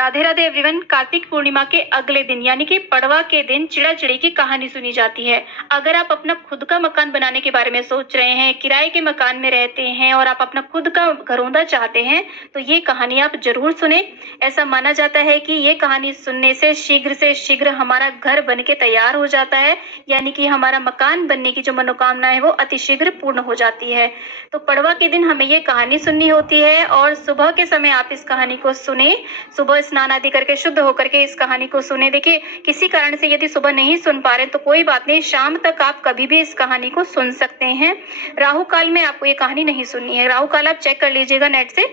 Radhe Radhe everyone. Kartik Purnima के अगले दिन यानी कि पड़वा के दिन चिड़ा चिड़ी की कहानी सुनी जाती है। अगर आप अपना खुद का मकान बनाने के बारे में सोच रहे हैं, किराए के मकान में रहते हैं और आप अपना खुद का घरौंदा चाहते हैं, तो ये कहानी आप जरूर सुने। ऐसा माना जाता है कि ये कहानी सुनने से शीघ्र हमारा घर बन के तैयार हो जाता है, यानी कि हमारा मकान बनने की जो मनोकामना है वो अतिशीघ्र पूर्ण हो जाती है। तो पड़वा के दिन हमें ये कहानी सुननी होती है और सुबह के समय आप इस कहानी को सुने। सुबह स्नान आदि करके शुद्ध होकर के इस कहानी को सुने। देखिए, किसी कारण से यदि सुबह नहीं सुन पा रहे तो कोई बात नहीं, शाम तक आप कभी भी इस कहानी को सुन सकते हैं। राहु काल में आपको ये कहानी नहीं सुननी है। राहु काल आप चेक कर लीजिएगा नेट से।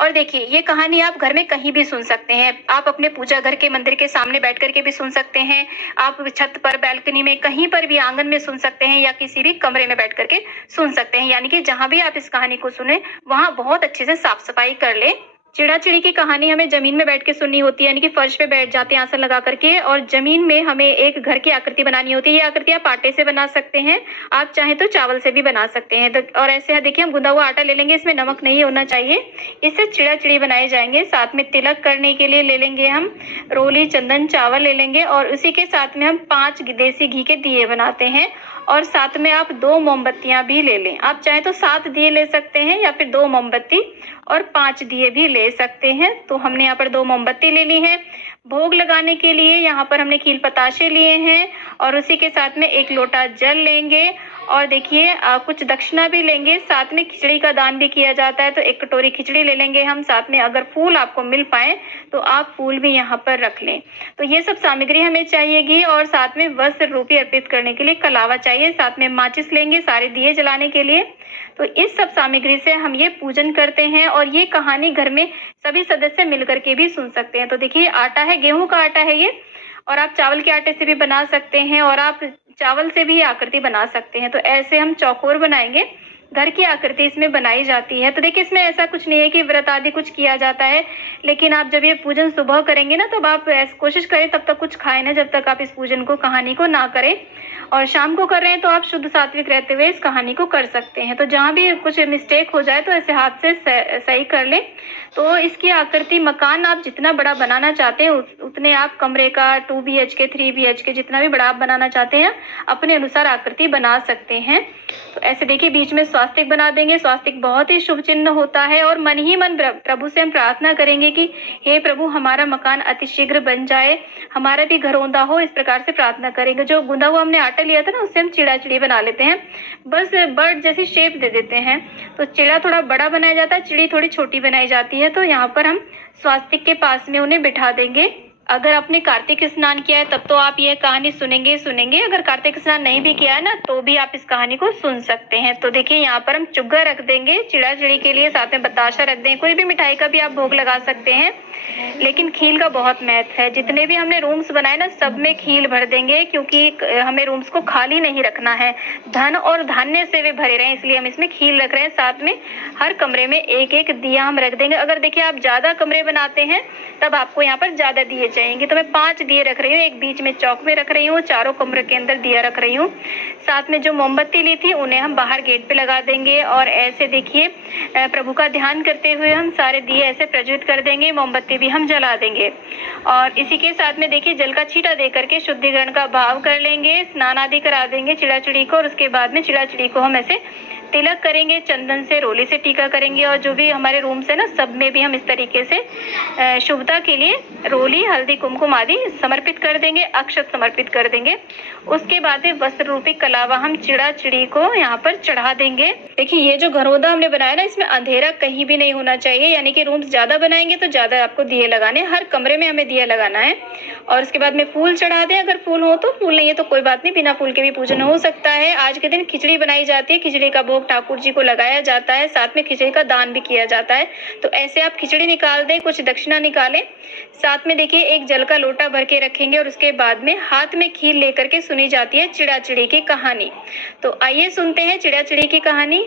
और देखिए, ये कहानी आप घर में कहीं भी सुन सकते हैं। आप अपने पूजा घर के मंदिर के सामने बैठ करके भी सुन सकते हैं, आप छत पर, बैल्कनी में, कहीं पर भी, आंगन में सुन सकते हैं, या किसी भी कमरे में बैठ करके सुन सकते हैं। यानी कि जहां भी आप इस कहानी को सुने वहां बहुत अच्छे से साफ सफाई कर ले। चिड़ा चिड़ी की कहानी हमें जमीन में बैठ के सुननी होती है, यानी कि फर्श पे बैठ जाते हैं आसन लगा करके, और जमीन में हमें एक घर की आकृति बनानी होती है। ये आकृति आप आटे से बना सकते हैं, आप चाहें तो चावल से भी बना सकते हैं। और ऐसे देखिए, हम गूंदा हुआ आटा ले लेंगे, इसमें नमक नहीं होना चाहिए। इससे चिड़ा चिड़ी बनाए जाएंगे। साथ में तिलक करने के लिए ले लेंगे हम रोली, चंदन, चावल ले लेंगे, और उसी के साथ में हम 5 देसी घी के दिए बनाते हैं। और साथ में आप 2 मोमबत्तियां भी ले लें। आप चाहे तो 7 दिए ले सकते हैं, या फिर 2 मोमबत्ती और 5 दिए भी ले सकते हैं। तो हमने यहाँ पर 2 मोमबत्ती ले ली है। भोग लगाने के लिए यहाँ पर हमने खील पताशे लिए हैं, और उसी के साथ में 1 लोटा जल लेंगे। और देखिए, कुछ दक्षिणा भी लेंगे। साथ में खिचड़ी का दान भी किया जाता है, तो 1 कटोरी खिचड़ी ले लेंगे हम। साथ में अगर फूल आपको मिल पाए तो आप फूल भी यहाँ पर रख लें। तो ये सब सामग्री हमें चाहिएगी। और साथ में वस्त्र रूपी अर्पित करने के लिए कलावा चाहिए। साथ में माचिस लेंगे सारे दिए जलाने के लिए। तो इस सब सामग्री से हम ये पूजन करते हैं, और ये कहानी घर में सभी सदस्य मिलकर के भी सुन सकते हैं। तो देखिए, आटा है, गेहूं का आटा है ये, और आप चावल के आटे से भी बना सकते हैं, और आप चावल से भी आकृति बना सकते हैं। तो ऐसे हम चौकोर बनाएंगे। घर की आकृति इसमें बनाई जाती है। तो देखिए, इसमें ऐसा कुछ नहीं है कि व्रत आदि कुछ किया जाता है, लेकिन आप जब ये पूजन सुबह करेंगे ना, तब आप कोशिश करें तब तक कुछ खाएं ना, जब तक आप इस पूजन को, कहानी को ना करें। और शाम को कर रहे हैं तो आप शुद्ध सात्विक रहते हुए इस कहानी को कर सकते हैं। तो जहाँ भी कुछ मिस्टेक हो जाए तो ऐसे हाथ से सही कर लें। तो इसकी आकृति, मकान आप जितना बड़ा बनाना चाहते हैं उतने आप कमरे का 2 BHK 3 BHK जितना भी बड़ा आप बनाना चाहते हैं अपने अनुसार आकृति बना सकते हैं। तो ऐसे देखिए, बीच में स्वास्तिक बना देंगे। स्वास्तिक बहुत ही शुभ चिन्ह होता है, और मन ही मन प्रभु से हम प्रार्थना करेंगे कि हे प्रभु, हमारा मकान अतिशीघ्र बन जाए, हमारा भी घरौंदा हो। इस प्रकार से प्रार्थना करेंगे। जो गूंदा हुआ हमने आटा लिया था ना, उससे हम चिड़ा चिड़ी बना लेते हैं। बस बर्ड जैसी शेप दे देते हैं। तो चिड़ा थोड़ा बड़ा बनाया जाता है, चिड़ी थोड़ी छोटी बनाई जाती है। तो यहाँ पर हम स्वास्तिक के पास में उन्हें बिठा देंगे। अगर आपने कार्तिक स्नान किया है तब तो आप ये कहानी सुनेंगे। अगर कार्तिक स्नान नहीं भी किया है ना, तो भी आप इस कहानी को सुन सकते हैं। तो देखिए, यहाँ पर हम चुग्गा रख देंगे चिड़ा चिड़ी के लिए, साथ में बताशा रख देंगे। कोई भी मिठाई का भी आप भोग लगा सकते हैं, लेकिन खील का बहुत महत्व है। जितने भी हमने रूम्स बनाए ना, सब में खील भर देंगे, क्योंकि हमें रूम्स को खाली नहीं रखना है। धन और धान्य से वे भरे रहे, इसलिए हम इसमें खील रख रहे हैं। साथ में हर कमरे में 1-1 दिया हम रख देंगे। अगर देखिए आप ज्यादा कमरे बनाते हैं तब आपको यहाँ पर ज्यादा दिए चाहिए। तो मैं 5 दिए रख रही हूँ, एक बीच में चौक में रख रही हूँ, चारों कमरे के अंदर दिया रख रही हूँ। साथ में जो मोमबत्ती ली थी उन्हें हम बाहर गेट पे लगा देंगे। और ऐसे देखिए, प्रभु का ध्यान करते हुए हम सारे दिए ऐसे प्रज्वलित कर देंगे, मोमबत्ती भी हम जला देंगे। और इसी के साथ में देखिए, जल का छींटा दे करके शुद्धिकरण का भाव कर लेंगे, स्नान आदि करा देंगे चिड़ा चिड़ी को। और उसके बाद में चिड़ा चिड़ी को हम ऐसे तिलक करेंगे, चंदन से, रोली से टीका करेंगे। और जो भी हमारे रूम्स है ना, सब में भी हम इस तरीके से शुभता के लिए रोली, हल्दी, कुमकुम आदि समर्पित कर देंगे, अक्षत समर्पित कर देंगे। उसके बाद में वस्त्र रूपी कलावा हम चिड़ा चिड़ी को यहाँ पर चढ़ा देंगे। देखिए, ये जो घरौंदा हमने बनाया ना, इसमें अंधेरा कहीं भी नहीं होना चाहिए, यानी कि रूम्स ज्यादा बनाएंगे तो ज्यादा आपको दिए लगाने, हर कमरे में हमें दिया लगाना है। और उसके बाद में फूल चढ़ा दें, अगर फूल हो तो, फूल नहीं है तो कोई बात नहीं, बिना फूल के भी पूजन हो सकता है। आज के दिन खिचड़ी बनाई जाती है, खिचड़ी का भोग ठाकुर जी को लगाया जाता है, साथ में खिचड़ी का दान भी किया जाता है। तो ऐसे आप खिचड़ी निकाल दें, कुछ दक्षिणा निकालें। साथ में देखिए, 1 जल का लोटा भर के रखेंगे, और उसके बाद में हाथ में खील लेकर के सुनी जाती है चिड़ा चिड़ी की कहानी। तो आइए सुनते हैं चिड़ा चिड़ी की कहानी।